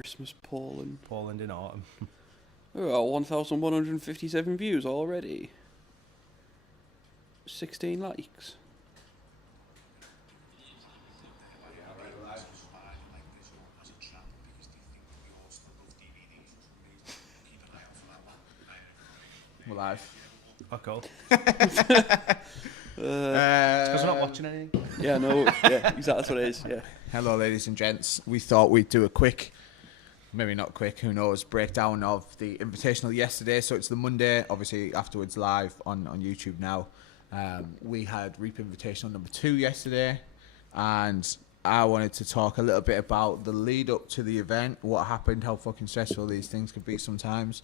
Christmas Poland. Poland in autumn. Oh, 1,157 views already. 16 likes. We're live. Oh, cool. Because Because we're not watching anything. Yeah, no, yeah, exactly, that's what it is, yeah. Hello, ladies and gents. We thought we'd do a quick, maybe not quick, who knows, breakdown of the Invitational yesterday. So it's the Monday, obviously afterwards live on YouTube now. We had Reap Invitational number 2 yesterday, and I wanted to talk a little bit about the lead up to the event, what happened, how fucking stressful these things can be sometimes.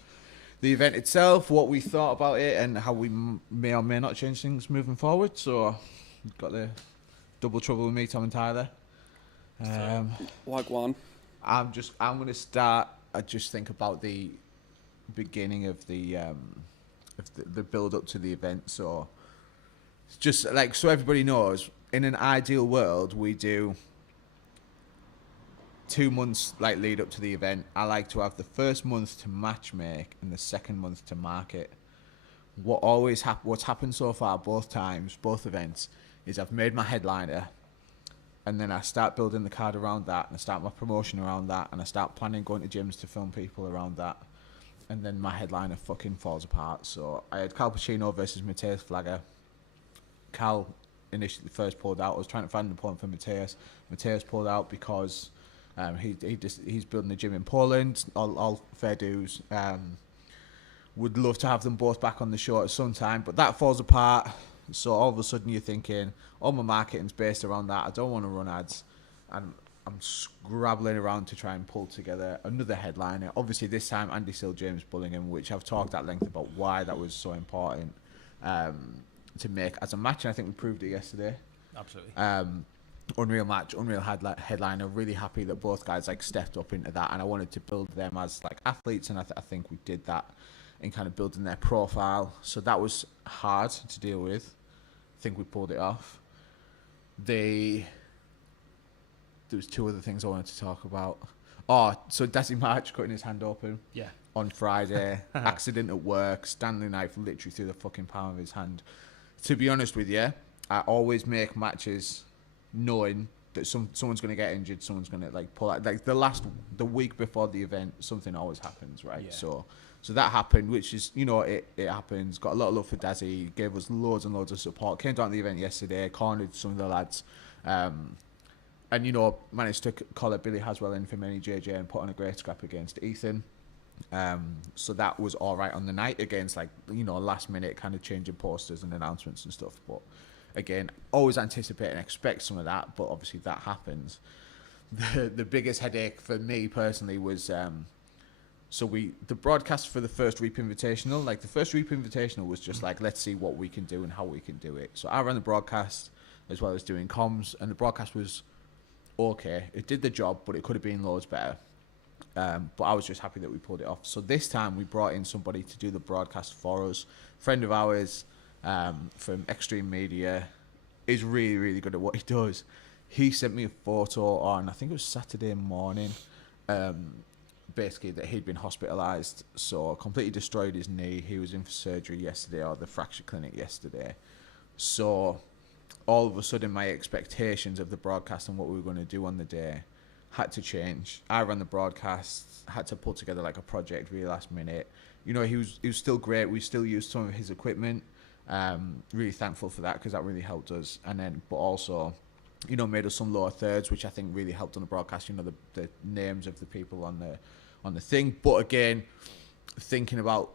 The event itself, what we thought about it, and how we may or may not change things moving forward. So, we've got the double trouble with me, Tom and Tyler. Wagwan. I'm going to start. I just think about the beginning of the build up to the event. So, it's just like so everybody knows, in an ideal world, we do 2 months like lead up to the event. I like to have the first month to match make and the second month to market. What's happened so far both times, both events, is I've made my headliner, and then I start building the card around that, and I start my promotion around that, and I start planning going to gyms to film people around that, and then my headliner fucking falls apart. So I had Cal Pacino versus Mateus Flagger. Cal initially first pulled out. I was trying to find an opponent for Mateus. Mateus pulled out because he's building a gym in Poland. All fair dues. Would love to have them both back on the show at some time, but that falls apart. So all of a sudden you're thinking, all my marketing's based around that. I don't want to run ads, and I'm scrabbling around to try and pull together another headliner. Obviously this time Andy Still James Bullingham, which I've talked at length about why that was so important to make as a match, and I think we proved it yesterday. Absolutely. Unreal match, unreal headliner. Really happy that both guys like stepped up into that, and I wanted to build them as like athletes, and I think we did that in kind of building their profile. So that was hard to deal with. I think we pulled it off. There was 2 other things I wanted to talk about. Oh, so Desi March cutting his hand open. Yeah. On Friday, accident at work, Stanley knife literally through the fucking palm of his hand. To be honest with you, I always make matches knowing that someone's going to get injured, someone's going to like pull out. Like the week before the event, something always happens, right? Yeah. So that happened, which is, it happens. Got a lot of love for Dazzy, gave us loads and loads of support. Came down to the event yesterday, cornered some of the lads, and managed to collar Billy Haswell in for Many JJ and put on a great scrap against Ethan. So that was all right on the night against last minute kind of changing posters and announcements and stuff, but again, always anticipate and expect some of that, but obviously that happens. The biggest headache for me personally was the broadcast for the first Reap Invitational. Like the first Reap Invitational was just like, let's see what we can do and how we can do it. So I ran the broadcast as well as doing comms, and the broadcast was okay. It did the job, but it could have been loads better. But I was just happy that we pulled it off. So this time we brought in somebody to do the broadcast for us. Friend of ours from Extreme Media, is really, really good at what he does. He sent me a photo on, I think it was Saturday morning, basically that he'd been hospitalised, so completely destroyed his knee. He was in for surgery yesterday, or the fracture clinic yesterday. So all of a sudden my expectations of the broadcast and what we were going to do on the day had to change. I ran the broadcast, had to pull together like a project really last minute. He was still great. We still used some of his equipment. Really thankful for that, because that really helped us. And then, but also, made us some lower thirds, which I think really helped on the broadcast. The names of the people on the thing. But again, thinking about,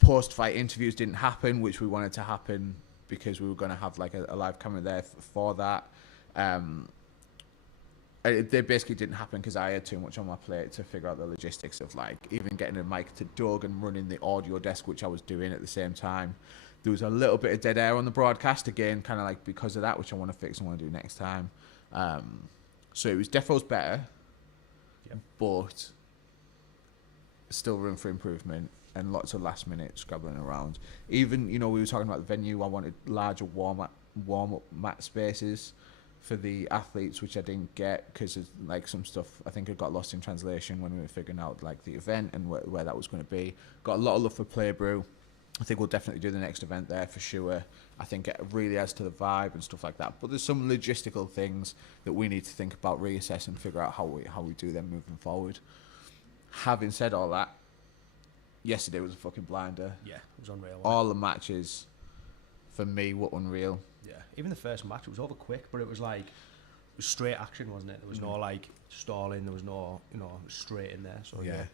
post-fight interviews didn't happen, which we wanted to happen because we were going to have like a live camera there for that. They basically didn't happen because I had too much on my plate to figure out the logistics of like even getting a mic to Doug and running the audio desk, which I was doing at the same time. There was a little bit of dead air on the broadcast again, kind of like because of that, which I want to fix and want to do next time. So it was defos better, but still room for improvement and lots of last minute scrabbling around. Even we were talking about the venue. I wanted larger warm up mat spaces for the athletes, which I didn't get because like some stuff I think it got lost in translation when we were figuring out like the event and where that was going to be. Got a lot of love for Playbrew. I think we'll definitely do the next event there for sure. I think it really adds to the vibe and stuff like that. But there's some logistical things that we need to think about, reassess, and figure out how we do them moving forward. Having said all that, yesterday was a fucking blinder. Yeah, it was unreal. All the matches for me were unreal. Yeah, even the first match, it was over quick, but it was like, it was straight action, wasn't it? There was no like stalling, there was no, it was straight in there. So yeah.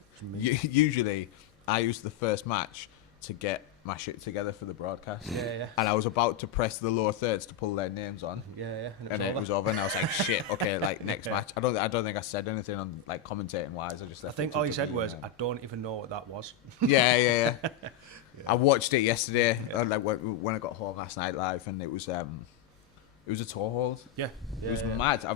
Usually, I use the first match to get my shit together for the broadcast. Yeah. And I was about to press the lower thirds to pull their names on. Yeah. And then it was over, and I was like, shit, okay, like next match. I don't think I said anything on like commentating wise. I think all he said was, I don't even know what that was. Yeah. I watched it yesterday, like when I got home last night live, and it was a toe hold. Yeah. It was mad. I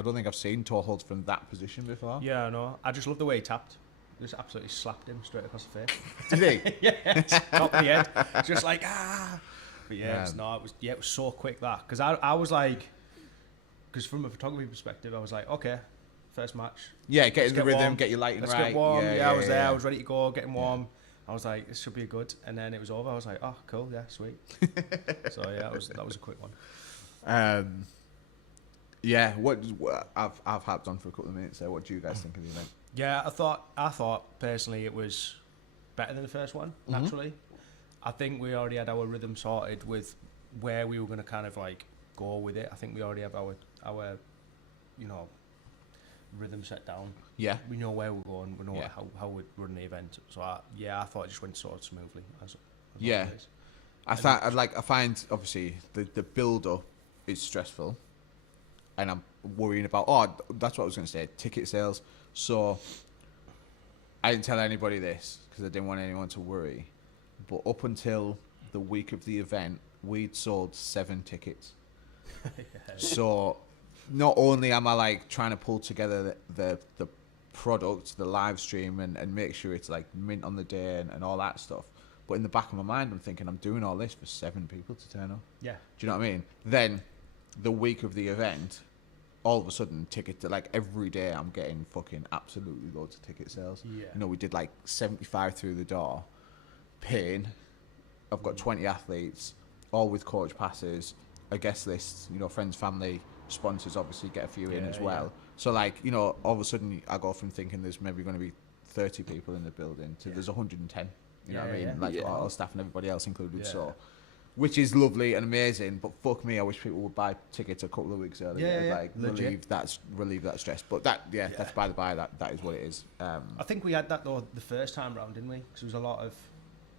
don't think I've seen toe holds from that position before. Yeah, I know. I just love the way he tapped. Just absolutely slapped him straight across the face. Did he? Yeah, top of the head. Just like, ah. But yeah, it was so quick that. Because I was like, because from a photography perspective, I was like, okay, first match. Yeah, get in the rhythm, warm. get your lighting Let's right. get warm. Yeah, I was there. Yeah. I was ready to go, getting warm. I was like, this should be good. And then it was over. I was like, oh, cool. Yeah, sweet. So yeah, that was a quick one. Yeah, what I've harped on for a couple of minutes there. What do you guys think of the event? Yeah, I thought personally it was better than the first one, naturally. I think we already had our rhythm sorted with where we were going to kind of like go with it. I think we already have our rhythm set down. Yeah. We know where we're going. We know how we run the event. So I thought it just went sort of smoothly. As always. I find obviously the build up is stressful, and I'm worrying about that's what I was going to say, ticket sales. So I didn't tell anybody this because I didn't want anyone to worry. But up until the week of the event, we'd sold 7 tickets. So not only am I like trying to pull together the product, the live stream, and make sure it's like mint on the day and all that stuff, but in the back of my mind, I'm thinking I'm doing all this for 7 people to turn up. Yeah. Do you know what I mean? Then the week of the event, all of a sudden, tickets, like every day I'm getting fucking absolutely loads of ticket sales. Yeah. We did like 75 through the door. Paying. I've got 20 athletes, all with coach passes, a guest list, friends, family, sponsors obviously get a few in as well. Yeah. So like, all of a sudden I go from thinking there's maybe going to be 30 people in the building to there's 110. You know what I mean? Like all staff and everybody else included. Yeah. So, which is lovely and amazing, but fuck me, I wish people would buy tickets a couple of weeks earlier. Like relieve that stress. But that's by the by. That is what it is. I think we had that though the first time round, didn't we? Because there was a lot of,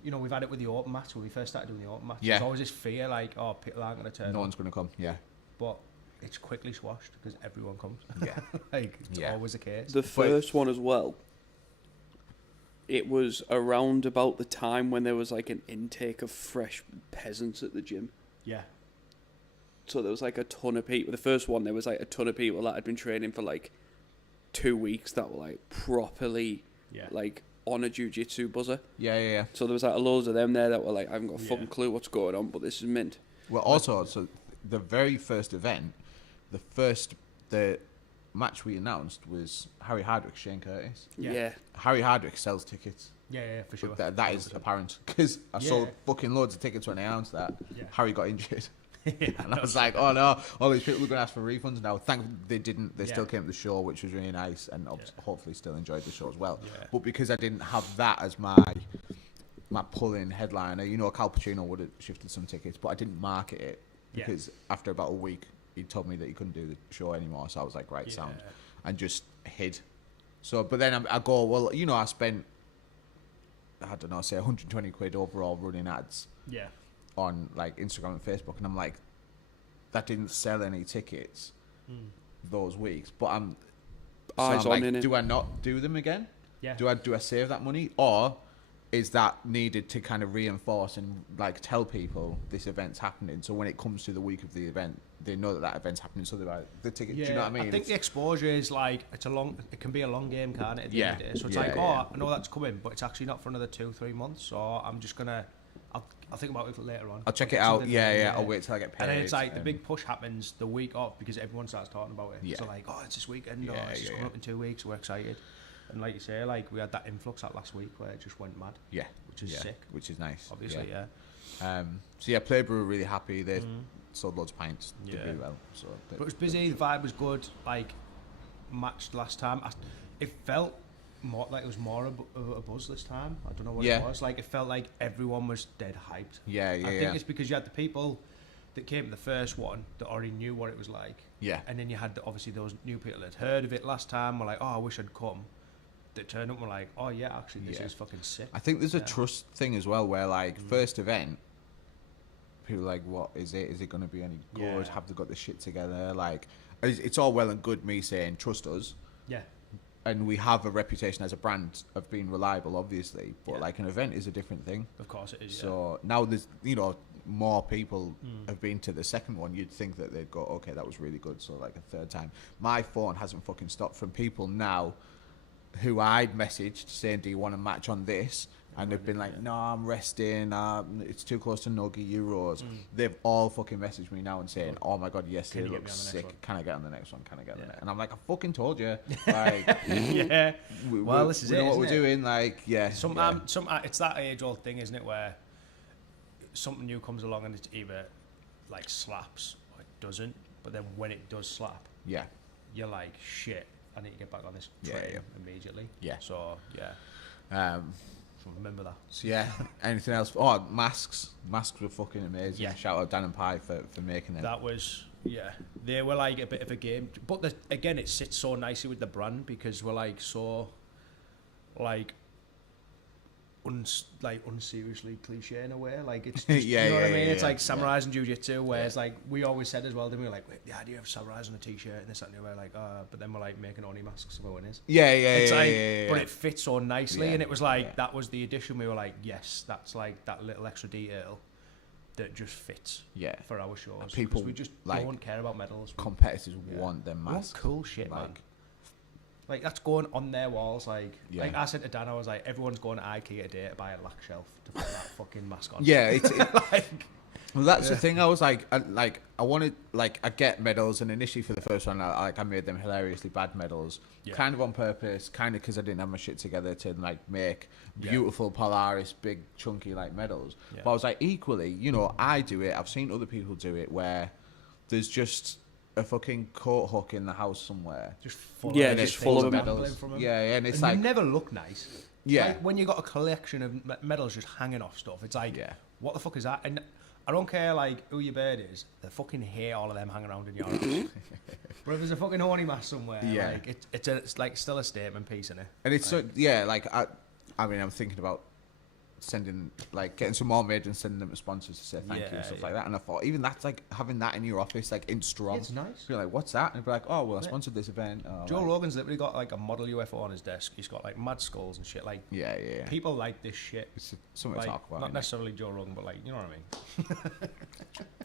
we've had it with the open match when we first started doing the open match. There's always this fear, like, people aren't going to turn. No one's going to come. Yeah. But it's quickly squashed because everyone comes. Yeah. It's always the case. The first one as well. It was around about the time when there was like an intake of fresh peasants at the gym. Yeah. So there was like a ton of people. The first one, there was like a ton of people that had been training for like 2 weeks that were like properly like on a jiu-jitsu buzzer. Yeah. So there was like loads of them there that were like, I haven't got a fucking clue what's going on, but this is mint. Well, also, so the very first event, the match we announced was Harry Hardwick, Shane Curtis. Yeah. Harry Hardwick sells tickets. Yeah, for sure. That is apparent because I sold fucking loads of tickets when they announced that. Yeah. Harry got injured. And I was like, oh no, all these people are going to ask for refunds now. Thankfully they didn't. They still came to the show, which was really nice, and hopefully still enjoyed the show as well. Yeah. But because I didn't have that as my pull-in headliner, Cal Pacino would have shifted some tickets, but I didn't market it because after about a week, he told me that he couldn't do the show anymore. So I was like, right, sound, and just hid. So, but then I go, well, I spent, I don't know, say 120 quid overall running ads. Yeah. On like Instagram and Facebook, and I'm like, that didn't sell any tickets those weeks. But I'm like, do I not do them again? Yeah. Do I save that money, or is that needed to kind of reinforce and like tell people this event's happening? So when it comes to the week of the event, they know that event's happening. So they buy the ticket. Yeah, do you know what I mean? I think the exposure is like it can be a long game, can't it? At the end of the day. So it's I know that's coming, but it's actually not for another 2-3 months. So I'm I'll think about it later on. I'll check it out. Yeah. I'll wait till I get paid. And then it's like the big push happens the week off because everyone starts talking about it. Yeah. So like, oh, it's this weekend. It's just coming up in 2 weeks. We're excited. And like you say, like we had that influx that last week where it just went mad. Yeah. Which is sick. Which is nice. Obviously, yeah. So yeah, Playboy were really happy. They sold loads of pints. Did really well. So, but it was busy. The vibe was good. Like matched last time. It felt more like it was more of a buzz this time. I don't know what it was. Like it felt like everyone was dead hyped. I think it's because you had the people that came to the first one that already knew what it was like. Yeah. And then you had obviously those new people that had heard of it last time. Were like, oh, I wish I'd come. That turned up and were like, oh yeah, actually this is fucking sick. I think there's a trust thing as well where like first event, people are like, what is it? Is it going to be any good? Have they got the shit together? Like, it's all well and good me saying trust us. Yeah. And we have a reputation as a brand of being reliable, obviously. But like an event is a different thing. Of course it is. So now there's more people have been to the second one. You'd think that they'd go, okay, that was really good. So like a third time, my phone hasn't fucking stopped from people now who I'd messaged saying, do you want to match on this? And they've been like, no, I'm resting. It's too close to Nuggy Euros. They've all fucking messaged me now and saying, oh my God, yesterday looks sick. Can I get on the next one? Can I get on the next? And I'm like, I fucking told you. Like, well, this is we know what we're doing. Like, Sometimes it's that age-old thing, isn't it, where something new comes along and it's either like slaps or it doesn't. But then when it does slap, you're like, shit, I need to get back on this train immediately. Yeah. So remember that. So anything else? Oh, masks were fucking amazing. Shout out Dan and Pie for making them. That was they were like a bit of a game, but again it sits so nicely with the brand because we're like so like unseriously cliche in a way. Like it's just, you know what I mean? It's like samurais and jiu-jitsu, whereas like we always said as well, didn't we? Like the idea of samurais on a t-shirt and this and that, and we're like, but then we're like making Oni masks for winners. But it fits so nicely, and it was like that was the addition. We were like, yes, that's like that little extra detail that just fits. For our shows, people we just like, don't care about medals. Competitors want them masks. Want cool shit, man. Like that's going on their walls. Like I said to Dan, I was like, everyone's going to IKEA today to buy a lac shelf to put that fucking mask on. Well, that's the thing. I was like, I wanted, like, I get medals, and initially for the first one, I made them hilariously bad medals, kind of on purpose, kind of because I didn't have my shit together to like make beautiful Polaris, big chunky like medals. But I was like, equally, I do it. I've seen other people do it where there's just a fucking coat hook in the house somewhere. Just full of medals. And it's like, they never look nice. Like when you got a collection of medals just hanging off stuff, it's like, what the fuck is that? And I don't care like who your bird is, I fucking hate all of them hanging around in your house. But if there's a fucking horny mask somewhere, like it's like still a statement piece in it. And it's I mean, I'm thinking about getting some more made and sending them to sponsors to say thank you and stuff like that. And I thought even that's like having that in your office, like in Strong. It's nice. You're like, what's that? And be like, oh well, I sponsored this event. Joe Rogan's literally got like a model UFO on his desk. He's got like mad skulls and shit. Like people like this shit. It's something to talk about. Not necessarily Joe Rogan, but like, you know what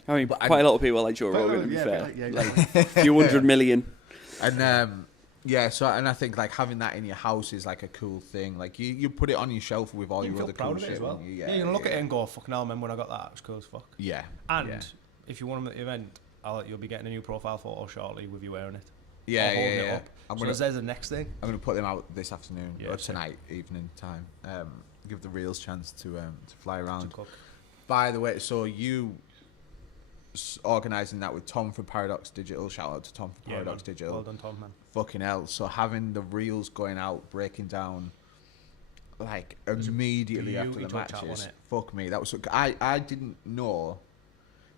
I mean? Quite a lot of people like Joe Rogan, to be fair. Like a few 100 million. And so and I think like having that in your house is like a cool thing. Like you put it on your shelf with all your other cool shit. As well. You're gonna look at it and go, fucking hell, remember when I got that? It was cool as fuck. Yeah. And if you want them at the event, you'll be getting a new profile photo shortly with you wearing it. Yeah. So there's the next thing. I'm gonna put them out this afternoon or tonight evening time. Give the reels chance to fly around. By the way, so you organising that with Tom from Paradox Digital. Shout out to Tom from Paradox Digital. Well done, Tom, man. Fucking hell. So having the reels going out, breaking down like immediately after the matches. Fuck me. That was I didn't know.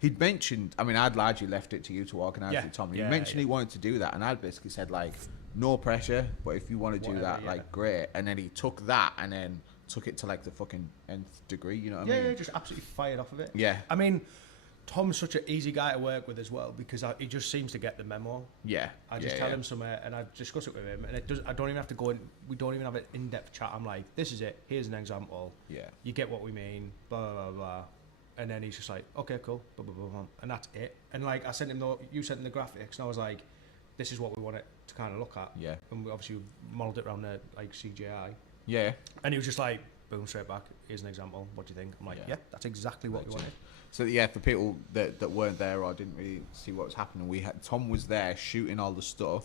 He'd mentioned, I mean, I'd largely left it to you to organise with Tom. He mentioned he wanted to do that, and I'd basically said like, no pressure, but if you want to do that, like, great. And then he took that and then took it to like the fucking nth degree, you know what I mean? Yeah, just absolutely fired off of it. Yeah. I mean, Tom's such an easy guy to work with as well because he just seems to get the memo. Yeah. I just tell him somewhere and I discuss it with him, and I don't even have to go in. We don't even have an in-depth chat. I'm like, this is it. Here's an example. Yeah. You get what we mean. Blah blah blah blah. And then he's just like, okay, cool. Blah blah blah blah. And that's it. And like I sent him you sent him the graphics, and I was like, this is what we want it to kind of look at. Yeah. And we obviously modelled it around the like CGI. Yeah. And he was just like, boom, straight back. Here's an example. What do you think? I'm like, yeah, that's exactly what we wanted. So yeah, for people that weren't there or didn't really see what was happening, Tom was there shooting all the stuff.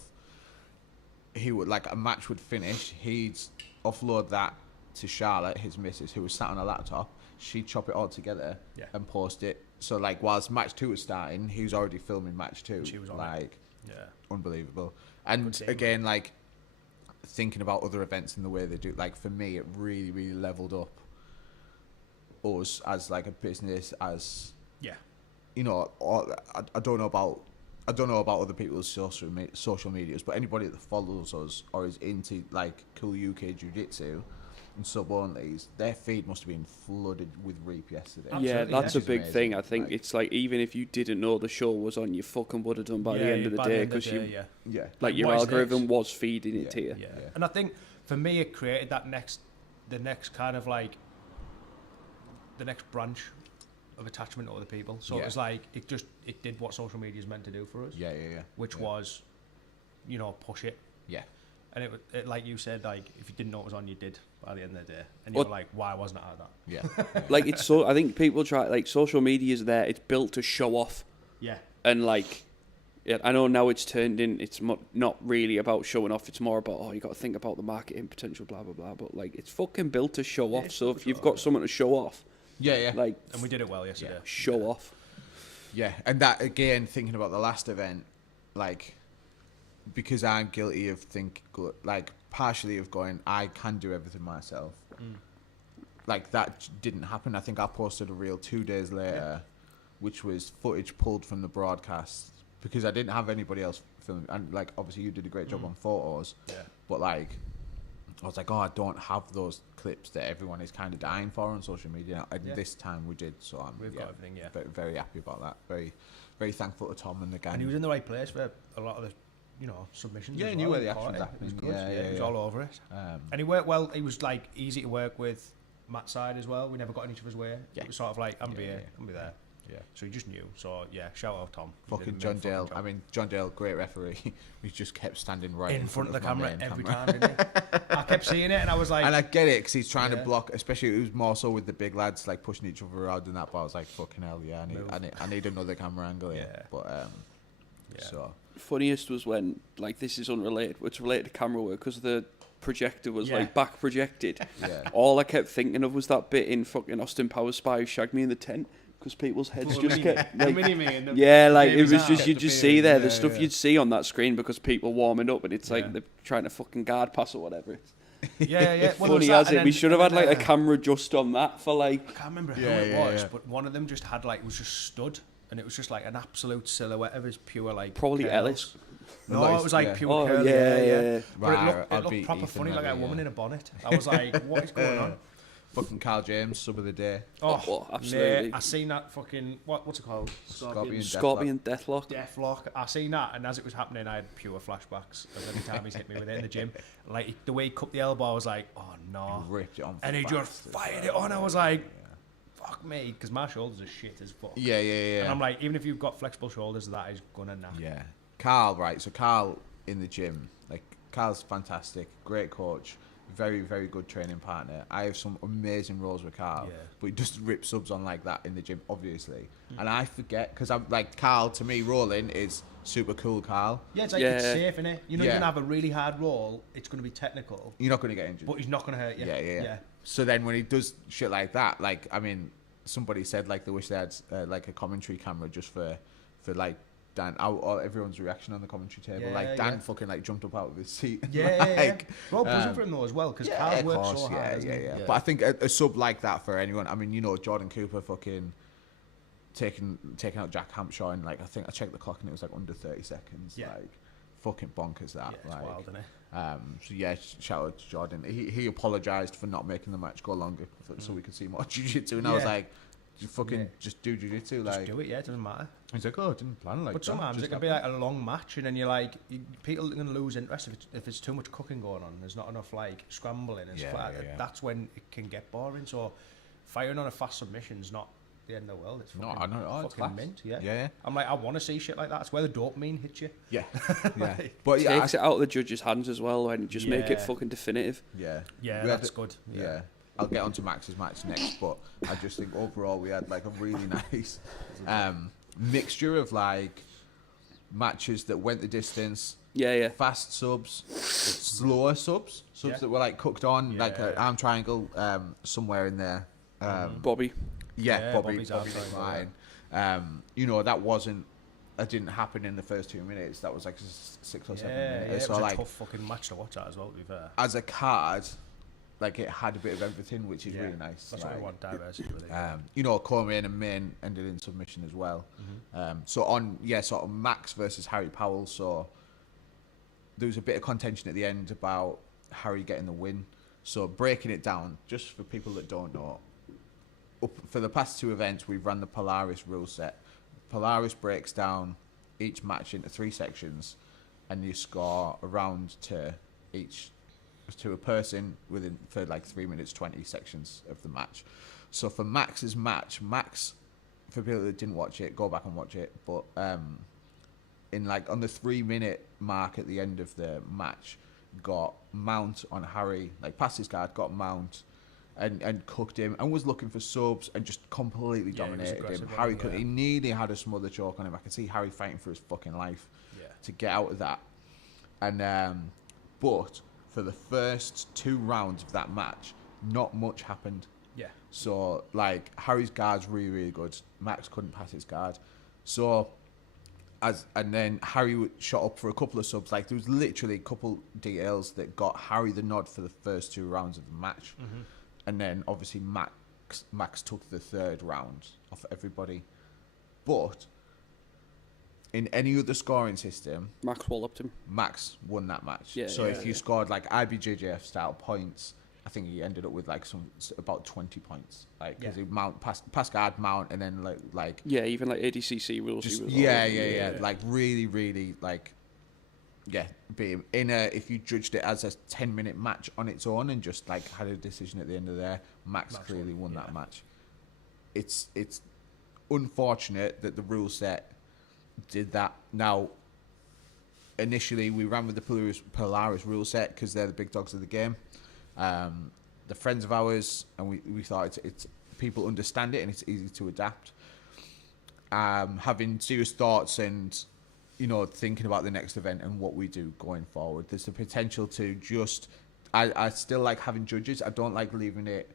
He would, like, a match would finish, he'd offload that to Charlotte, his missus, who was sat on a laptop. She'd chop it all together and post it. So, like, whilst match 2 was starting, he was already filming match 2. She was on like, unbelievable. And again, like, thinking about other events and the way they do, like, for me, it really, really leveled up us as, like, a business, as you know, I don't know about other people's social medias, but anybody that follows us or is into, like, cool UK jiu-jitsu and sub-onlys, their feed must have been flooded with Reap yesterday. Absolutely, that's a big thing. I think it's like, even if you didn't know the show was on, you fucking would have done by the end of the day, because like, your algorithm was feeding it to you. And I think for me, it created the next kind of, like, the next branch of attachment to other people. So it was like, it did what social media is meant to do for us. Which was, you know, push it. And it, like you said, like, if you didn't know it was on, you did by the end of the day. And you were like, why wasn't I at that? Like, it's so, I think people try, like, social media is there, it's built to show off. And, like, I know now it's turned in, it's not really about showing off, it's more about, you got to think about the marketing potential, blah, blah, blah. But, like, it's fucking built to show off. So if you've got something to show off, like, and we did it well yesterday. Show off. And that, again, thinking about the last event, like, because I'm guilty of partially of going, I can do everything myself. Like, that didn't happen. I think I posted a reel 2 days later, which was footage pulled from the broadcast, because I didn't have anybody else filming. And, like, obviously you did a great job on photos, but, like, I was like, I don't have those clips that everyone is kind of dying for on social media. And this time we did, so We've got everything, very, very happy about that. Very, very thankful to Tom and the gang. And he was in the right place for a lot of the, you know, submissions. Yeah, he knew where the action was happening. He was all over it. And he worked well. He was, like, easy to work with. Matt's side as well. We never got in each other's way. It was sort of like, I'm be here, I'm be there. So he just knew. So shout out Tom. Fucking John Dale. I mean, John Dale, great referee. He just kept standing right in front of the camera every time, didn't he? I kept seeing it, and I was like, and I get it, because he's trying to block. Especially, it was more so with the big lads, like, pushing each other around and that. But I was like, fucking hell, I need another camera angle here. But so funniest was when, like, this is unrelated, it's related to camera work, because the projector was like back projected. All I kept thinking of was that bit in fucking Austin Powers Spy Who Shagged Me in the Tent, because people's heads just kept, like, like, it was just, you'd just see there the stuff you'd see on that screen, because people warming up, and it's like they're trying to fucking guard pass or whatever. Funny as it, we should have had, like, a camera just on that for, like, I can't remember who it was, but one of them just had, like, was just stood, and it was just like an absolute silhouette of his pure, like, probably curls. Ellis. No, it was like pure curl. But it looked proper funny, like a woman in a bonnet. I was like, what is going on? Fucking Carl James, sub of the day. Oh, absolutely. I seen that fucking, what's it called? Scorpion Deathlock. I seen that, and as it was happening, I had pure flashbacks of every time he's hit me with it in the gym. Like, the way he cupped the elbow, I was like, oh no. He ripped it on. And he just fired it on. I was like, fuck me, because my shoulders are shit as fuck. Yeah. And I'm like, even if you've got flexible shoulders, that is gonna nap. Yeah. Carl, right, so Carl in the gym, like, Carl's fantastic, great coach, very, very good training partner. I have some amazing roles with Carl, but he just rips subs on like that in the gym, obviously. And I forget, because I'm like, Carl, to me, rolling is super cool, Carl. Yeah, it's like, it's safe, innit? You know, you're going to have a really hard roll, it's going to be technical. You're not going to get injured. But he's not going to hurt you. Yeah. So then when he does shit like that, like, I mean, somebody said, like, they wish they had, like, a commentary camera just for like, Dan, everyone's reaction on the commentary table. Dan fucking, like, jumped up out of his seat. We're all pushing for him though as well, because Carl works so hard. Yeah. But I think a sub like that for anyone, I mean, you know, Jordan Cooper fucking taking out Jack Hampshire, and, like, I think I checked the clock and it was like under 30 seconds. Like, fucking bonkers that. Yeah, it's wild, isn't So it? shout out to Jordan. He apologised for not making the match go longer so we could see more jiu-jitsu, and I was like, you fucking just do jiu-jitsu, like, just do it. It doesn't matter. He's like, I didn't plan like that. But sometimes it can be like a long match, and then you're like, people are going to lose interest if it's too much cooking going on. There's not enough, like, scrambling and stuff like that. That's when it can get boring. So firing on a fast submission's not the end of the world. It's fucking, fucking mint. Yeah. I'm like, I want to see shit like that. It's where the dopamine hits you. Yeah. But takes it out of the judge's hands as well, and just make it fucking definitive. Yeah, that's good. Yeah. I'll get onto Max's match next, but I just think overall we had like a really nice mixture of like matches that went the distance. Yeah. Fast subs, slower subs that were like cooked on, like an arm triangle somewhere in there. Bobby. Yeah, Bobby fine. That didn't happen in the first 2 minutes. That was like 6 or 7 minutes. Yeah, it so was like, a tough fucking match to watch that as well, to be fair. As a card, like it had a bit of everything, which is really nice. That's like, what we want, diversity with it. Co-main and main ended in submission as well. Sort of Max versus Harry Powell. So there was a bit of contention at the end about Harry getting the win. So breaking it down, just for people that don't know, for the past 2 events, we've run the Polaris rule set. Polaris breaks down each match into 3 sections, and you score a round to a person for like 3 minutes 20 sections of the match. So for Max's match, Max, for people that didn't watch it, go back and watch it. But in like on the 3-minute mark at the end of the match, got mount on Harry, like passed his guard, got mount. And cooked him and was looking for subs and just completely dominated him. Harry he nearly had a smother choke on him. I could see Harry fighting for his fucking life to get out of that. And but for the first 2 rounds of that match, not much happened. Yeah. So like Harry's guard's really, really good. Max couldn't pass his guard. So and then Harry shot up for a couple of subs. Like there was literally a couple details that got Harry the nod for the first 2 rounds of the match. Mm-hmm. And then obviously Max took the 3rd round off everybody. But in any other scoring system, Max walloped him. Max won that match. If you scored like IBJJF style points, I think he ended up with like about 20 points. Like because he pass guard mount and then like even like ADCC rules. Like really like. Yeah, beat him if you judged it as a 10-minute match on its own and just like had a decision at the end of there, Max clearly won that match. It's unfortunate that the rule set did that. Now, initially we ran with the Polaris rule set because they're the big dogs of the game. The friends of ours, and we thought it's people understand it and it's easy to adapt. Having serious thoughts and thinking about the next event and what we do going forward, there's the potential to just... I still like having judges. I don't like leaving it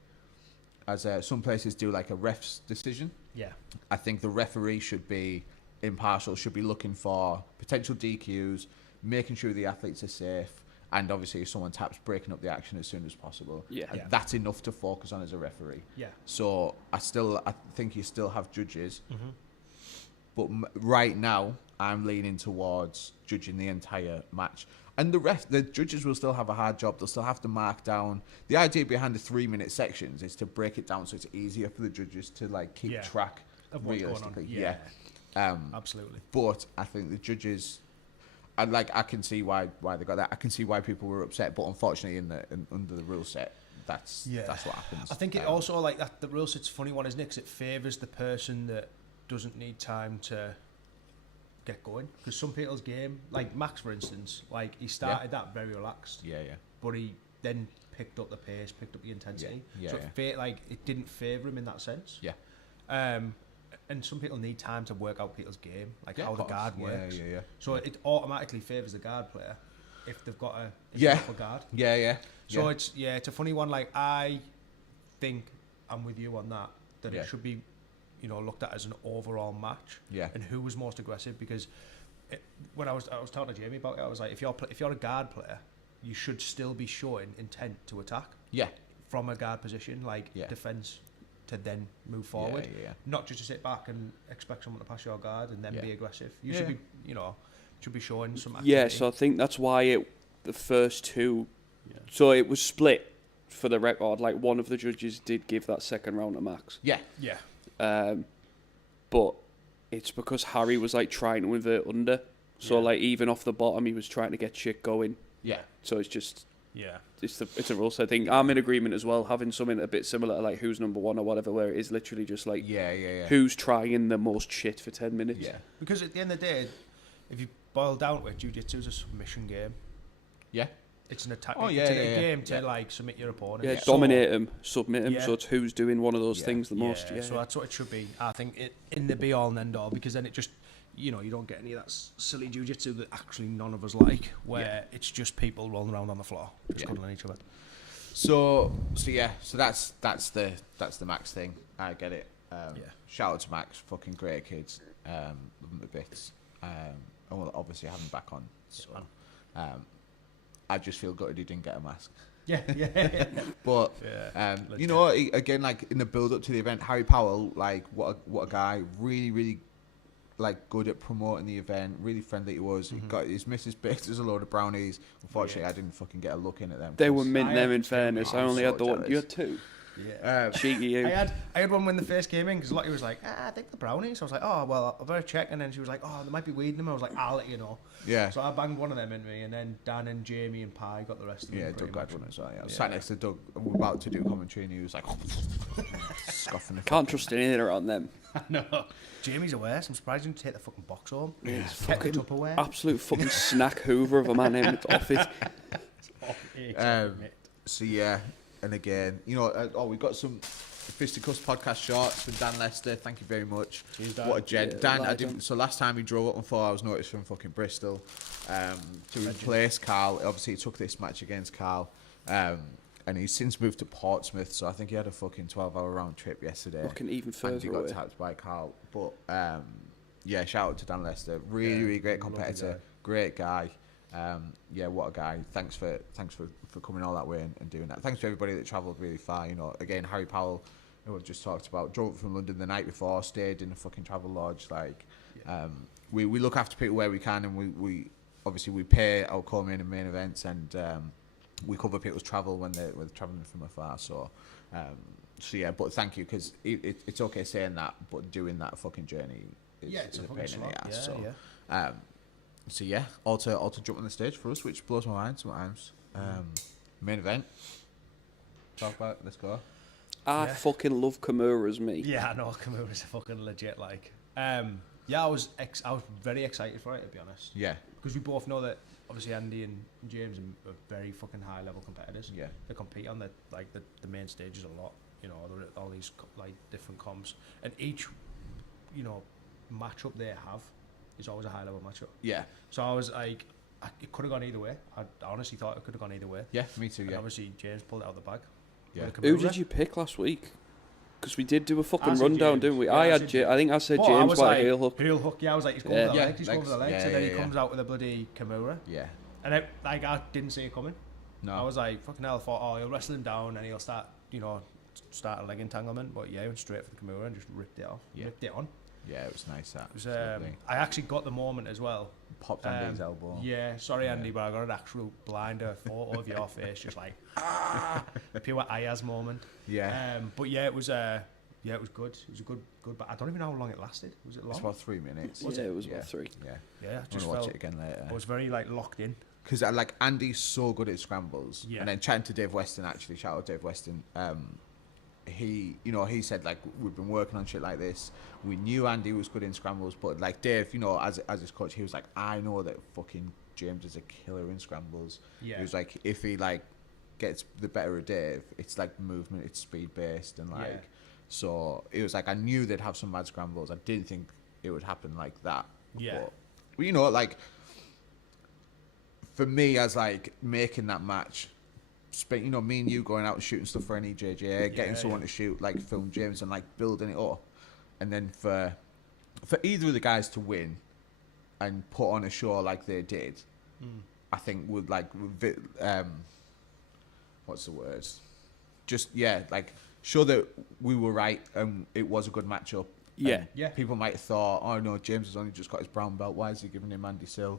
as some places do like a ref's decision. Yeah. I think the referee should be impartial, should be looking for potential DQs, making sure the athletes are safe, and obviously if someone taps, breaking up the action as soon as possible. And that's enough to focus on as a referee. Yeah. So I think you still have judges. Mm-hmm. But right now, I'm leaning towards judging the entire match. And the judges will still have a hard job. They'll still have to mark down. The idea behind the 3-minute sections is to break it down so it's easier for the judges to like keep track of what's realistically. Going on. Absolutely. But I think the judges, I can see why they got that. I can see why people were upset. But unfortunately, under the rule set, that's what happens. I think it also like that. The rule set's a funny one, isn't it? Because it favours the person that doesn't need time to get going, because some people's game, like Max for instance, like he started that very relaxed, but he then picked up the pace, picked up the intensity, so it didn't favour him in that sense. And some people need time to work out people's game, like how the guard works. So it automatically favours the guard player if they've got a guard. So it's a funny one. Like I think I'm with you on that it should be looked at as an overall match, and who was most aggressive. Because when I was talking to Jamie about it, I was like, if you're a guard player, you should still be showing intent to attack. From a guard position, like defense, to then move forward. Not just to sit back and expect someone to pass your guard and then be aggressive. You should be, should be showing some activity. Yeah, so I think that's why the first 2. So it was split for the record. Like one of the judges did give that second round to Max. But it's because Harry was like trying to invert under. So like even off the bottom, he was trying to get shit going. So it's just it's a rule. So I think I'm in agreement as well. Having something a bit similar to like who's number 1 or whatever, where it is literally just like who's trying the most shit for 10 minutes. Because at the end of the day, if you boil down to it, jiu-jitsu is a submission game. It's an attack. It's a game to like submit your opponent. Yeah, dominate him, submit him. So it's who's doing one of those things the most. Yeah, so that's what it should be. I think in the be all and end all, because then it just, you don't get any of that silly jiu-jitsu that actually none of us like, where it's just people rolling around on the floor, just cuddling each other. So that's the Max thing. I get it. Shout out to Max, fucking great kids. Love him to bits. And we'll obviously have him back on. So, I just feel gutted he didn't get a mask. But again, like in the build up to the event, Harry Powell, like what a guy, really, really like good at promoting the event, really friendly he was. He got his missus baked us a load of brownies. Unfortunately, I didn't fucking get a look in at them. They were mint them, in fairness. I only had the one. You had two. Yeah. Cheeky you. I had one when the first came in, because Lottie was like, I think the brownies. I was like, oh, well, I better check. And then she was like, oh, there might be weed in them. I was like, I'll let you know. Yeah. So I banged one of them in me, and then Dan and Jamie and Pi got the rest of them. Yeah, Doug got one as well. I was sat next to Doug, and we were about to do commentary, and he was like, scoffing. Can't trust anything around them. No. Jamie's a worse. I'm surprised you didn't take the fucking box home. Yeah, it's fucking Tupperware. Absolute fucking snack hoover of a man named off it. So yeah, and again, we got some Fisticuffs podcast shorts from Dan Lester. Thank you very much. Cheers, Dan. What a gent. Dan, I didn't. So last time he drove up on 4 hours notice from fucking Bristol to replace Carl. Obviously, he took this match against Carl. And he's since moved to Portsmouth, so I think he had a fucking 12-hour round trip yesterday. Fucking even further and he got tapped by Carl. But shout out to Dan Lester. Really, really great competitor. Great guy. What a guy. Thanks for coming all that way and doing that. Thanks to everybody that travelled really far. Again, Harry Powell, who I've just talked about, drove up from London the night before, stayed in a fucking travel lodge. We look after people where we can, and we obviously we pay our co-main and main events, and we cover people's travel when they're travelling from afar. But thank you, because it's okay saying that, but doing that fucking journey is a pain in the ass. Alter jump on the stage for us, which blows my mind sometimes. Main event. Talk about it, let's go. I fucking love Kimura's, me. Yeah, I know Kimura's a fucking legit I was very excited for it, to be honest. Yeah. Because we both know that obviously Andy and James are very fucking high level competitors. Yeah. They compete on the main stages a lot. All these different comps, and each matchup they have is always a high level matchup. Yeah. So I was like, it could have gone either way. I honestly thought it could have gone either way. Yeah, me too. And yeah. obviously James pulled it out of the bag. Yeah. Who did you pick last week? Because we did do a fucking rundown, didn't we? Yeah, I think I said James by heel hook. Heel hook, yeah. I was like, he's going for the legs. He's going for the legs, and then he comes out with a bloody Kimura. Yeah. And I didn't see it coming. No. I was like, fucking hell, I thought, he'll wrestle him down and he'll start a leg entanglement. But yeah, he went straight for the Kimura and just ripped it off. Yeah. Ripped it on. Yeah, it was nice. That was I actually got the moment as well. Popped Andy's elbow. Yeah, sorry Andy, but I got an actual blinder photo of your face, just like pure Ayaz moment. Yeah. But yeah, it was it was good. It was a good. But I don't even know how long it lasted. Was it long? It's about 3 minutes. It was about 3. Yeah. Yeah. I just watch it again later. I was very locked in. Because Andy's so good at scrambles. Yeah. And then chatting to Dave Weston, actually, shout out Dave Weston. He said we've been working on shit like this. We knew Andy was good in scrambles, but Dave, as his coach, he was like, I know that fucking James is a killer in scrambles. Yeah. He was like, if he gets the better of Dave, it's movement, it's speed based, and so it was I knew they'd have some mad scrambles. I didn't think it would happen like that. Yeah. But, for me as making that match. Me and you going out and shooting stuff for an EJJ, getting someone to shoot Film James and building it up, and then for either of the guys to win and put on a show like they did, I think would what's the word? Just show that we were right and it was a good matchup. Yeah, yeah. People might have thought, oh no, James has only just got his brown belt. Why is he giving him Andy Sill?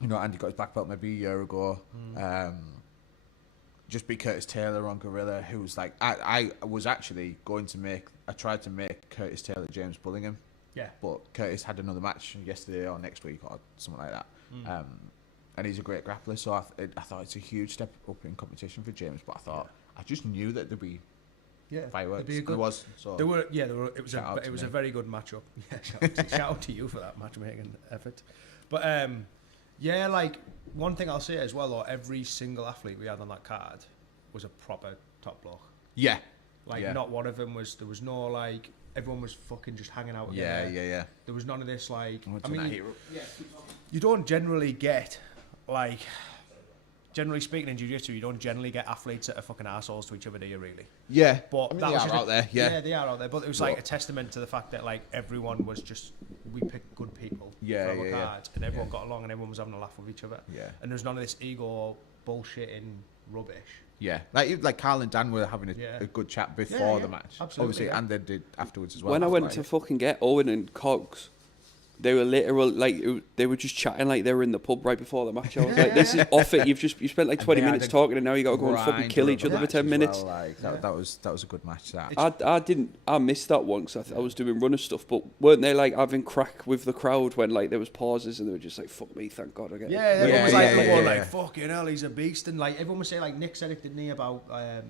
Andy got his black belt maybe a year ago. Just be Curtis Taylor on Gorilla, who was I was actually I tried to make Curtis Taylor James Bullingham. Yeah. But Curtis had another match yesterday or next week or something like that. And he's a great grappler, so I thought it's a huge step up in competition for James. But I thought I just knew that there'd be fireworks. Be a good, there was. So there were. Yeah, there were. It was a very good matchup. Yeah, shout out to you for that matchmaking effort. But one thing I'll say as well, though, every single athlete we had on that card was a proper top bloke. Yeah. Like, not one of them was... There was no, like... Everyone was fucking just hanging out together. Yeah. There was none of this, like... You don't generally get, like... Generally speaking, in jiu-jitsu, you don't generally get athletes that are fucking assholes to each other, do you, really? Yeah. But they are out there, yeah. Yeah, they are out there. But it was like a testament to the fact that, like, everyone was just... We picked good people for our cards. And everyone got along and everyone was having a laugh with each other. Yeah. And there's none of this ego bullshitting rubbish. Yeah, like Carl and Dan were having a good chat before the match, obviously, and they did afterwards as well. When I went to fucking get Owen and Cogs, they were literal, like, they were just chatting like they were in the pub right before the match. I was like, this is off it. You spent like 20 minutes talking, and now you got to go and fucking kill each other for 10 minutes. Well, like, that was a good match. That I missed that one because I was doing runner stuff, but weren't they like having crack with the crowd when like there was pauses and they were just like, fuck me, thank God I get it. Everyone was like, like, fucking hell, he's a beast, and like everyone was saying, like Nick said it, didn't he, about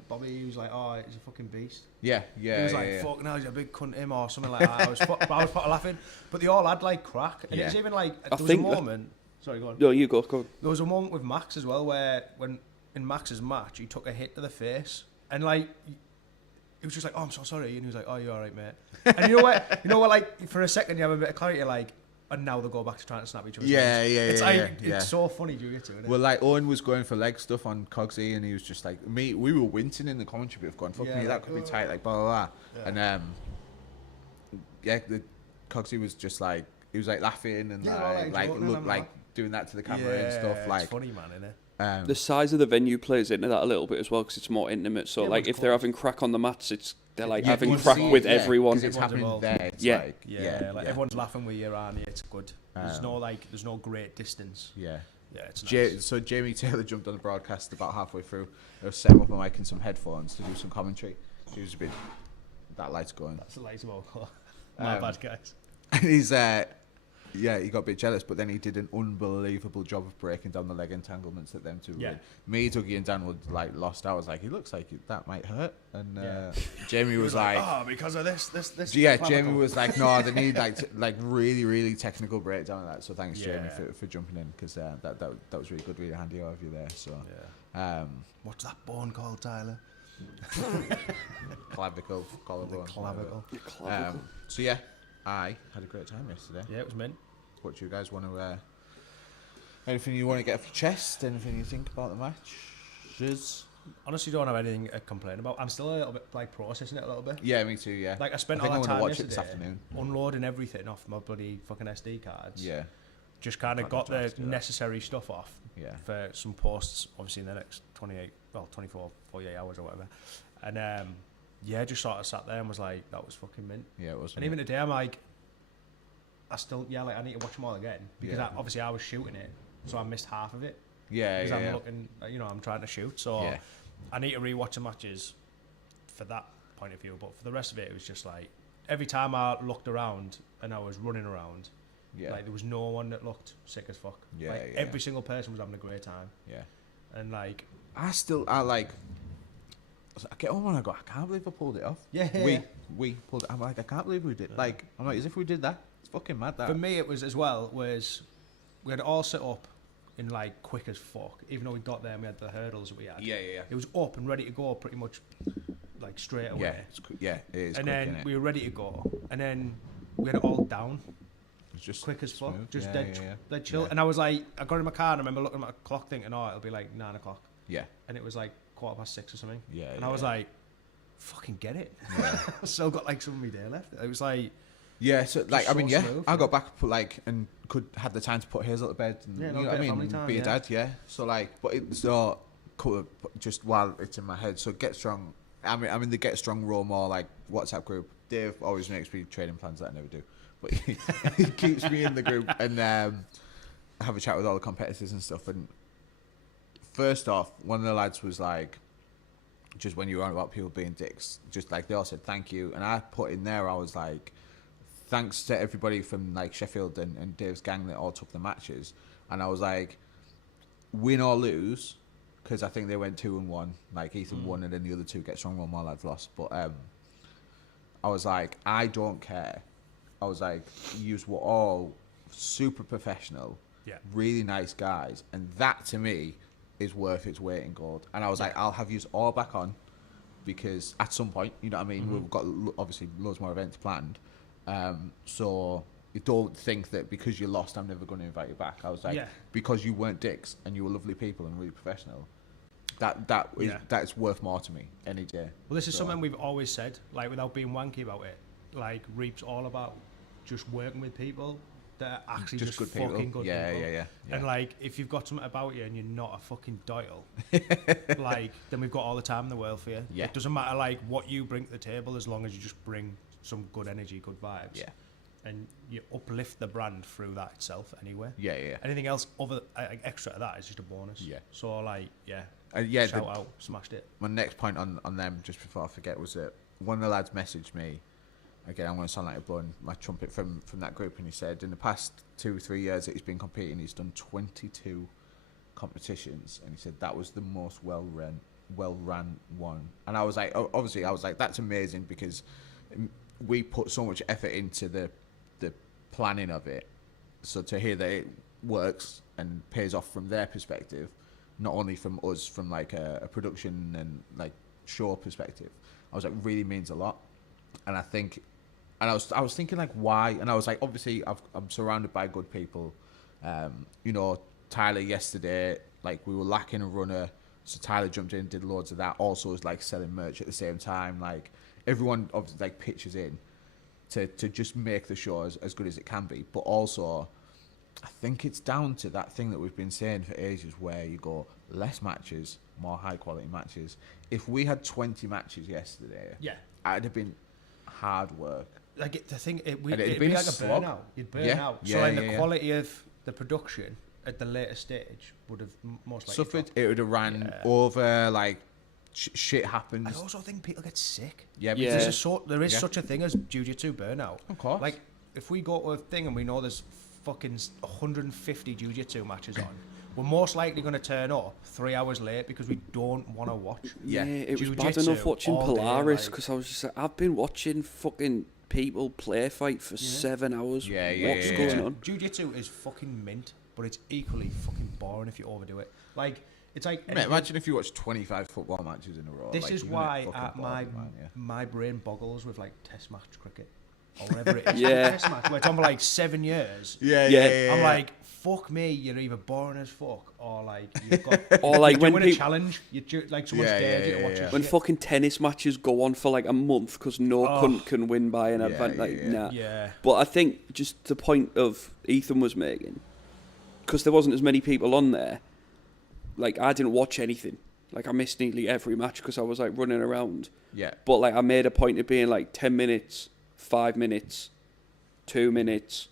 Bobby? He was like, oh, he's a fucking beast. Yeah. He was like, fucking hell, he's a big cunt, him, or something like that. I was fucking laughing, but they all had like crack, and it was even like there was a moment. Sorry, go on. No, you go. There was a moment with Max as well where when in Max's match he took a hit to the face, and like he was just like, oh, I'm so sorry, and he was like, oh, you're all right, mate. And you know what, like for a second you have a bit of clarity, like, and now they'll go back to trying to snap each other's It's it's so funny jiu-jitsu, isn't it? Well, like Owen was going for leg stuff on Cogsy, and he was just like, we were wincing in the commentary bit of going, fuck me, that could be tight, like blah blah blah. And the Cogsy was just like, he was like laughing and like doing that to the camera and stuff. Like, it's funny, man, isn't it? The size of the venue plays into that a little bit as well because it's more intimate. So like if they're having crack on the mats, they're like having crack with everyone. It's happening there. It's like everyone's laughing with you around you. It's good. There's no great distance. Yeah, it's nice. So Jamie Taylor jumped on the broadcast about halfway through. I was setting up a mic and some headphones to do some commentary. He was a bit, that light's going. That's the lights of my bad, guys. And he's he got a bit jealous, but then he did an unbelievable job of breaking down the leg entanglements that them two were in. Me, Dougie and Dan were like lost. I was like, he looks like that might hurt. And Jamie was like, oh, because of this. Yeah, Jamie was like, no, they need like really, really technical breakdown of that. So thanks, Jamie, for jumping in, because that was really good, really handy of you there. So what's that bone called, Tyler? Clavicle, collarbone. Clavicle. So yeah, I had a great time yesterday. Yeah, it was mint. What do you guys want to... anything you want to get off your chest? Anything you think about the match? Honestly, don't have anything to complain about. I'm still a little bit like processing it a little bit. Yeah, me too, yeah. Like I spent all that time yesterday this afternoon unloading everything off my bloody fucking SD cards. Yeah. Just kind of got the necessary stuff off for some posts, obviously in the next 24, 48 hours or whatever. And just sort of sat there and was like, that was fucking mint. Yeah, it was. And even today, I'm like, I need to watch them all again because obviously I was shooting it, so I missed half of it. Yeah, because I'm looking, I'm trying to shoot, so I need to rewatch the matches for that point of view. But for the rest of it, it was just like every time I looked around and I was running around, like there was no one that looked sick as fuck. Every single person was having a great time. Yeah, and like I get home and I go, I can't believe I pulled it off. We pulled it. I'm like, I can't believe we did. Like, I'm like, as if we did that. It's fucking mad. That for me, it was as well. We had it all set up in like quick as fuck. Even though we got there and we had the hurdles that we had. Yeah. It was up and ready to go pretty much like straight away. It is. And then we were ready to go. And then we had it all down. It was just quick as fuck. Smooth. Just dead chill. And I was like, I got in my car and I remember looking at my clock thinking, oh, it'll be like 9 o'clock. Yeah. And it was like 6:15 or something. Yeah. And I was like, fucking get it. I still got like some of my day left. It was like, so like I mean, smooth, I got back and had the time to put Hazel to bed and you know what I mean, be a dad, so like, but it's not cool just while it's in my head. So Get Strong, I'm in the Get Strong Raw more like WhatsApp group. Dave always makes me training plans that I never do, but he keeps me in the group and have a chat with all the competitors and stuff. And first off, one of the lads was like, just when you were on about people being dicks, just like they all said thank you, and I put in there, I was like, thanks to everybody from like Sheffield and Dave's gang that all took the matches, and I was like, win or lose, because I think they went 2-1, like Ethan won and then the other two Get Strong, one more lads lost, but I was like, I don't care. I was like, you were all super professional, Yeah. Really nice guys. And that, to me, is worth its weight in gold. And I was like, I'll have you all back on, because at some point, you know what I mean, we've got obviously loads more events planned. So you don't think that because you lost, I'm never going to invite you back. I was like, because you weren't dicks and you were lovely people and really professional, that's worth more to me any day. Well, this is something we've always said, like, without being wanky about it. Like, Reap's all about just working with people that are actually just good fucking people. Good people. Yeah. And like, if you've got something about you and you're not a fucking doyle, like, then we've got all the time in the world for you. Yeah. It doesn't matter like what you bring to the table, as long as you just bring some good energy, good vibes. Yeah. And you uplift the brand through that itself anyway. Yeah. Anything else extra to that is just a bonus. Yeah. So like, shout out, smashed it. My next point on them, just before I forget, was that one of the lads messaged me. Again, I'm going to sound like I'm blowing my trumpet from that group, and he said in the past 2-3 years that he's been competing, he's done 22 competitions, and he said that was the most well-run one. And I was like, obviously, that's amazing, because we put so much effort into the planning of it. So to hear that it works and pays off from their perspective, not only from us, from like a production and like show perspective, I was like, really means a lot. And I think, and I was thinking like, why? And I was like, obviously I'm surrounded by good people. You know, Tyler yesterday, like we were lacking a runner, so Tyler jumped in, did loads of that. Also was like selling merch at the same time. Like everyone obviously like pitches in to just make the show as good as it can be. But also, I think it's down to that thing that we've been saying for ages, where you go less matches, more high quality matches. If we had 20 matches yesterday, I'd have been hard work. Like the thing, it'd be like a burnout. You'd burn out. So like the quality of the production at the later stage would have most likely suffered. It would have ran over. Like shit happens. I also think people get sick. Yeah. There is such a thing as jiu-jitsu burnout. Of course. Like if we go to a thing and we know there's fucking 150 jiu-jitsu matches on, we're most likely going to turn up 3 hours late because we don't want to watch. Yeah, it was bad enough watching Polaris, because I was just like, I've been watching fucking people play fight for 7 hours. What's going on? Jiu-jitsu is fucking mint, but it's equally fucking boring if you overdo it. Like, it's like... Mate, imagine if you watch 25 football matches in a row. This is why my brain boggles with like test match cricket. Or whatever it is. Test match, where it's on for like 7 years. I'm like, fuck me, you're either boring as fuck, or like you've got, or like when win a challenge, like someone's dared you to watch it. When fucking tennis matches go on for like a month because no cunt can win by an advantage. Nah. But I think just the point of Ethan was making, because there wasn't as many people on there, like I didn't watch anything. Like I missed nearly every match because I was like running around. Yeah. But like I made a point of being like 10 minutes, 5 minutes, 2 minutes.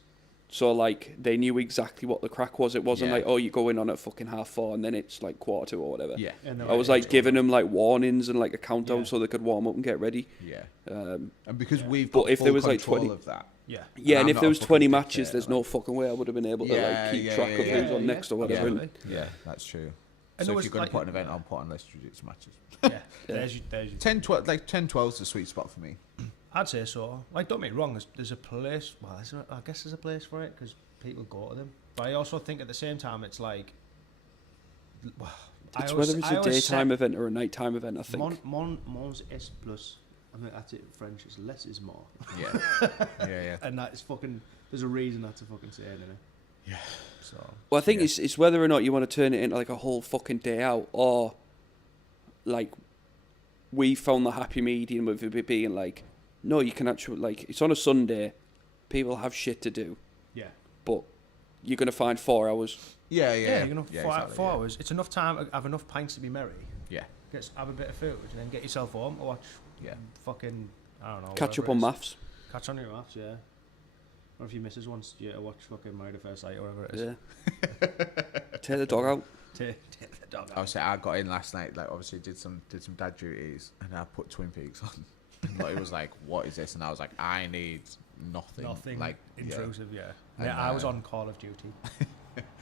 So, like, they knew exactly what the crack was. It wasn't like, oh, you go in on at fucking 4:30 and then it's, like, 2:45 or whatever. Yeah. I was, like, giving them, like, warnings and, like, a countdown so they could warm up and get ready. Yeah. And because we've got full control of that. Yeah, and if there was 20 matches, there's no fucking way I would have been able to, like, keep track of who's on next or whatever. Yeah, that's true. And so if you're going to put an event on, put on less jiu-jitsu matches. There's your 10, 12, like 10, 12 is the sweet spot for me. I'd say so. Like, don't get me wrong, there's a place... Well, I guess there's a place for it, because people go to them. But I also think at the same time, it's like... Well, it's whether it's a daytime event or a nighttime event, I think. Moins est plus. I think that's it in French. It's less is more. Yeah. And that's fucking... There's a reason that's a fucking saying, isn't it? Yeah. So... Well, I think it's whether or not you want to turn it into, like, a whole fucking day out, or, like, we found the happy medium of it being, like... No, you can actually, like, it's on a Sunday, people have shit to do. Yeah. But you're going to find 4 hours. Yeah, you're going to find 4 hours. It's enough time to have enough pints to be merry. Yeah. Have a bit of food, and then get yourself home to watch fucking, I don't know. Catch up on maths. Catch on your maths, yeah. Or if your missus wants you to watch fucking Married at First Sight or whatever it is. Yeah. Take the dog out. Take the dog out. Obviously, I got in last night, like, obviously did some dad duties, and I put Twin Peaks on. And it was like, what is this? And I was like, I need nothing. Nothing like intrusive, yeah. I was on Call of Duty.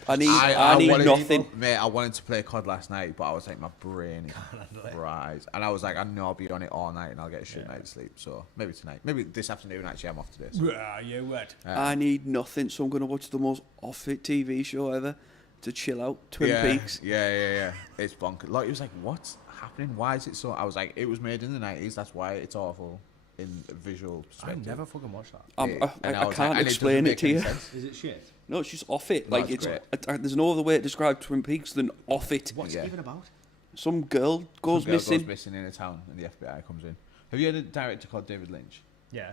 I need nothing. Mate, I wanted to play COD last night, but I was like, my brain is fried. And I was like, I know I'll be on it all night and I'll get a shit night's sleep. So maybe tonight. Maybe this afternoon, actually, I'm off today. So. Yeah, you would. I need nothing, so I'm going to watch the most off-it TV show ever to chill out. Twin Peaks. Yeah. It's bonkers. Like, it was like, what's happening? Why is it so? I was like, it was made in the 90s. That's why it's awful in visual perspective. I never fucking watched that. I can't explain it to you. Is it shit? No, it's just off it. No, Like there's no other way to describe Twin Peaks than off it. What's it even about? Some girl goes missing. Goes missing in a town, and the FBI comes in. Have you heard a director called David Lynch? Yeah.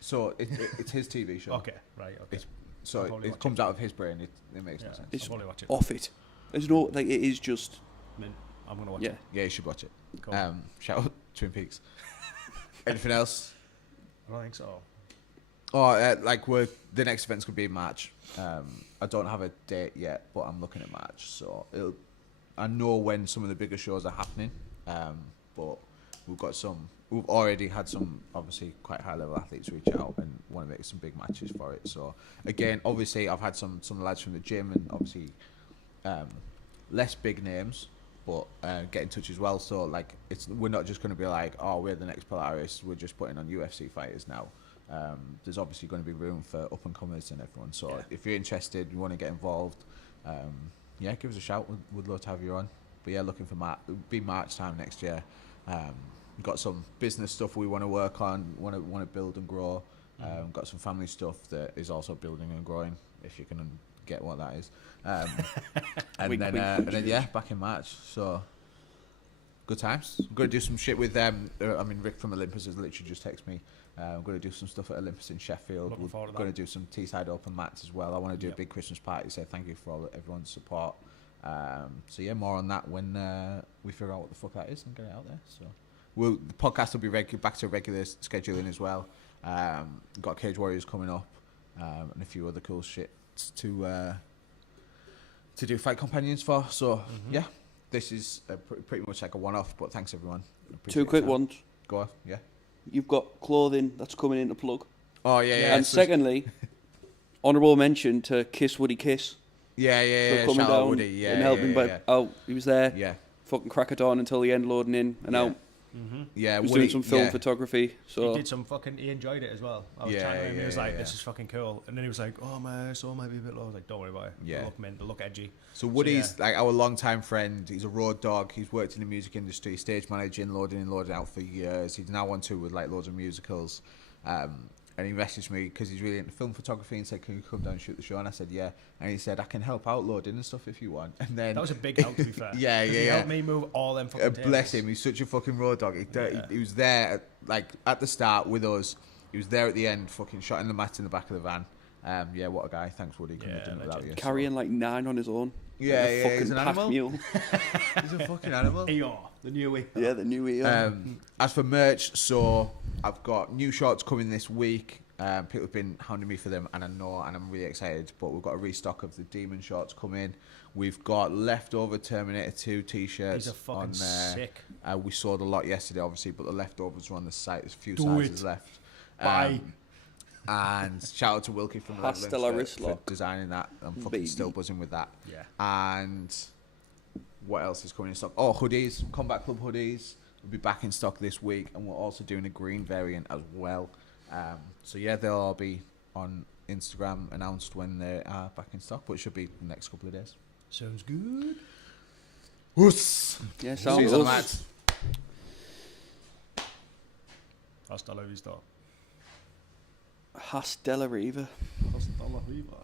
So it's his TV show. Okay, right. Okay. It comes out of his brain. It makes no sense. It's I'll watch it. off it. There's no like. It is just. I'm gonna watch it. Yeah, you should watch it. Cool. Shout out Twin Peaks. Anything else? I don't think so. The next event's gonna be in March. I don't have a date yet, but I'm looking at March. So I know when some of the bigger shows are happening. But we've already had some obviously quite high level athletes reach out and want to make some big matches for it. So again, obviously I've had some lads from the gym and obviously less big names, but get in touch as well. So like we're not just going to be like, oh, we're the next Polaris. We're just putting on UFC fighters now. There's obviously going to be room for up and comers and everyone. So if you're interested, you want to get involved, give us a shout. We'd love to have you on. But yeah, looking for be March time next year. We've got some business stuff we want to work on, want to build and grow. Got some family stuff that is also building and growing, if you can get what that is. And then back in March. So good times. I'm going to do some shit with them. Rick from Olympus has literally just texted me. I'm going to do some stuff at Olympus in Sheffield. We're going to do some Teesside Open mats as well. I want to do a big Christmas party. Say thank you for everyone's support. More on that when we figure out what the fuck that is and get it out there. So the podcast will be back to regular scheduling as well. We've got Cage Warriors coming up and a few other cool shit to do fight companions for. So this is pretty much like a one-off. But thanks everyone. Two quick ones. Go on. Yeah. You've got clothing that's coming in to plug. Oh yeah. And secondly, honourable mention to Kiss Woody Kiss. Yeah. Coming Shout out down Woody. and helping, out. He was there. Yeah. Fucking crack of dawn until the end, loading in and out. Mm-hmm. Yeah, he was doing some film photography. So he enjoyed it as well. I was chatting to him. He was like, "This is fucking cool," and then he was like, "Oh, my soul might be a bit low." I was like, "Don't worry about it. Yeah, look edgy." So Woody's like our long-time friend. He's a road dog. He's worked in the music industry, stage managing, loading in, loading out for years. He's now on tour with like loads of musicals. And he messaged me because he's really into film photography and said, "Can you come down and shoot the show?" And I said, "Yeah." And he said, "I can help out loading and stuff if you want." And then that was a big help, to be fair. Yeah. He helped me move all them fucking tables. Bless him. He's such a fucking road dog. He was there at the start with us. He was there at the end, fucking shotting the mats in the back of the van. What a guy. Thanks, Woody. Couldn't have done it without you. Carrying like 9 on his own. Yeah, like he's an animal. Mule. He's a fucking animal. The new ER. Yeah, the new ER. As for merch, so I've got new shorts coming this week. People have been hounding me for them, and I'm really excited. But we've got a restock of the Demon shorts coming. We've got leftover Terminator 2 t-shirts. These are fucking sick. We sold a lot yesterday, obviously, but the leftovers are on the site. There's a few sizes left. Bye. And shout out to Wilkie from Redlands for designing that. I'm fucking still buzzing with that. Yeah. And what else is coming in stock? Oh, hoodies, Combat Club hoodies. We'll be back in stock this week, and we're also doing a green variant as well. They'll all be on Instagram announced when they are back in stock, but it should be the next couple of days. Sounds good. Woos. Yeah, sounds good. Hasta la vista. Hasta la Riva. Hasta la Riva.